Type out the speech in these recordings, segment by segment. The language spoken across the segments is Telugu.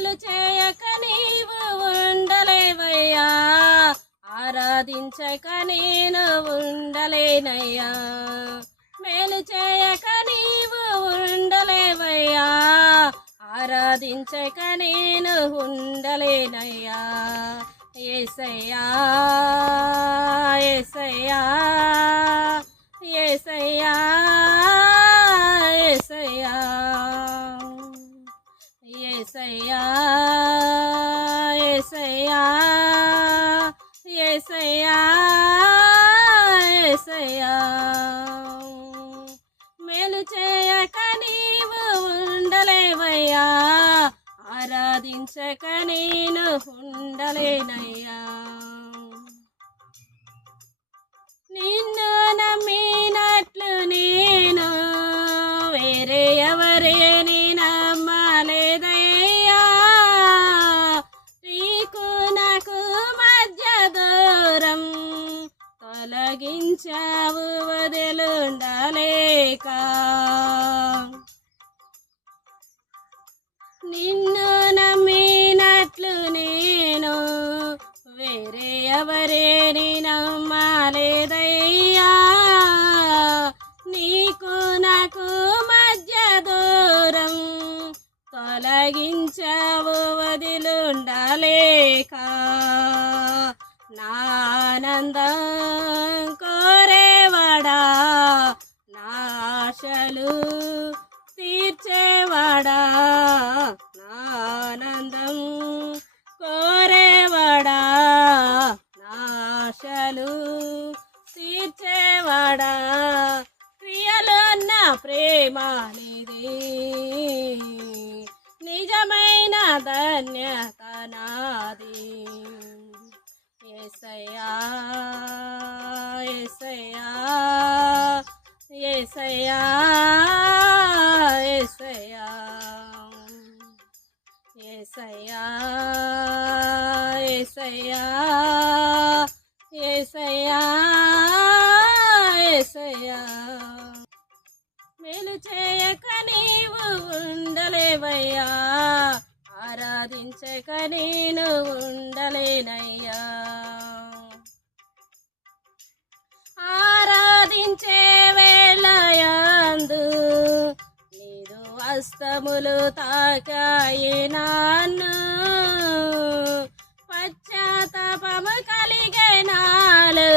మేలు చేయక నీవు ఉండలేవయ్యా, ఆరాధించక నేను ఉండలేనయ్యా. మేలు చేయక నీవు ఉండలేవయ్యా, ఆరాధించక నేను ఉండలేనయ్యా. యేసయ్యా యేసయ్యా యేసయ్యా యేసయ్యా యేసయ్యా యేసయ్యా యేసయ్యా యేసయ్యా. మేలు చేయక నీవు ఉండలేవయ్యా, ఆరాధించక నేను ఉండలేనయ్యా. నిన్ను నమ్మినట్లు నేను వేరే ఎవరేని నమ్మలేదయ్యా. నీకు నాకు మధ్య దూరం తొలగించావు వదిలుండలేక. నిన్ను నమ్మినట్లు నేను వేరే ఎవరేని నమ్మలేదయ్యా. నీకు నాకు మధ్య దూరం తొలగించావు వదిలుండలేక. నా ఆనందం కోరేవాడా, నా ఆశలు తీర్చేవాడా, నా ఆనందం కోరేవాడా, నా ఆశలు తీర్చేవాడా. ప్రియలున్న ప్రేమ నీది, నిజమైన ధన్యత నాది. యేసయ్యా యేసయ్యా యేసయ్యా యేసయ్యా యేసయ్యా యేసయ్యా యేసయ్యా యేసయ్యా. మేలు చేయక నీవు ఉండలేవయ్యా, ఆరాధించక నేను ఉండలేనయ్యా. ఆరాధించే వేళయందు నీదు హస్తములు తాకాయి నన్ను. పశ్చాత్తాపము కలిగే నాలు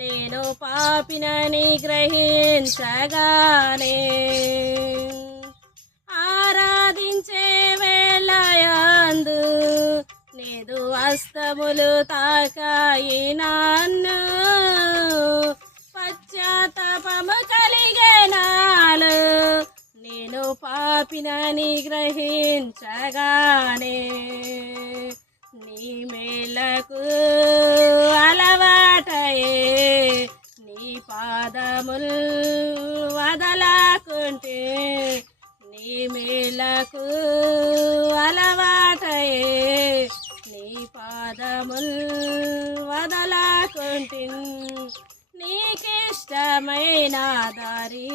నేను పాపినని గ్రహించగానే. ఆరాధించే వేళయందు నీదు హస్తములు తాకాయి నన్ను. పశ్చాత్తాపము కలిగే నాలు నేను పాపినని గ్రహించగానే. నీ మేలకు అలవాటయే నీ పాదములు వదలకుంటే. నీ మేలకు అలవాటయే నీ పాదములు వదలకుంటే. నీకిష్టమైన దారి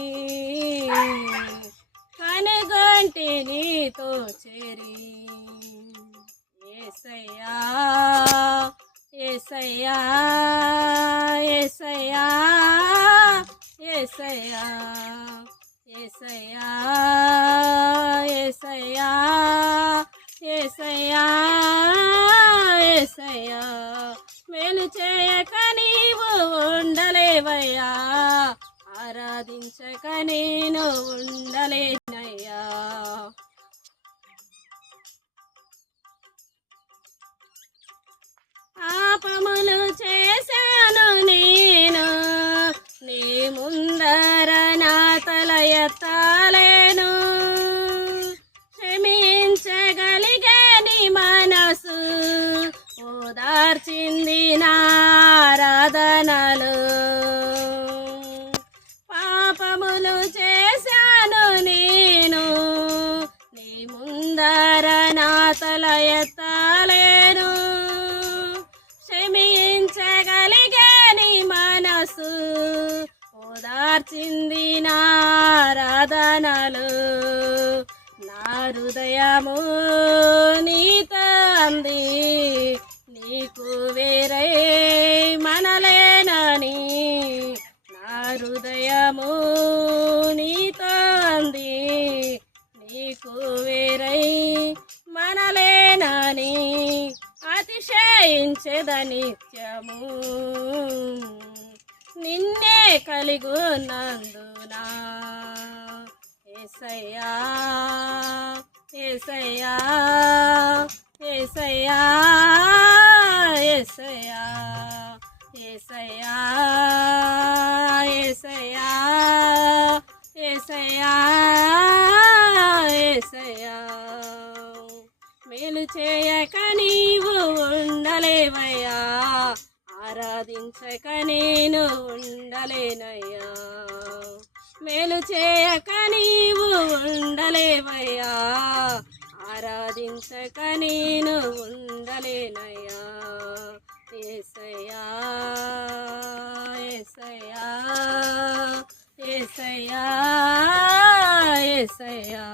కనుగొంటి నీతో చేరి. యేసయ్యా యేసయ్యా యేసయ్యా యేసయ్యా యేసయ్యా యేసయ్యా యేసయ్యా యేసయ్యా. మేలు చేయక నీవు ఉండలేవయ్యా, ఆరాధించక నేను ఉండలేనయ్యా. పాపములు చేశాను నేను, నీ ముందర నా తల ఎత్తలేను. క్షమించగలిగే నీ మనసు ఓదార్చింది నా ఆరాధనలు. పాపములు చేశాను నేను, నీ ముందర నా తల ఎత్తలేను. క్షమించగలిగే నీ మనసు ఓదార్చింది నా ఆరాధనలు. నా హృదయము నీతో అంది నీకు వేరే మనలేనని నా హృదయము నీతో అంది నీకు వేరే మనలేనని అతిశయించెద నిత్యము నిన్నే కలిగున్నందునా యేసయ్యా యేసయ్యా యేసయ్యా యేసయ్యా యేసయ్యా యేసయ్యా యేసయ్యా యేసయ్యా మేలు చేయక నీవు ఉండలేవయ్యా ఆరాధించక నేను ఉండలేనయ్యా మేలు చేయక నీవు ఉండలేవయ్యా ఆరాధించక నేను ఉండలేనయ్యా యేసయ్యా యేసయ్యా యేసయ్యా యేసయ్యా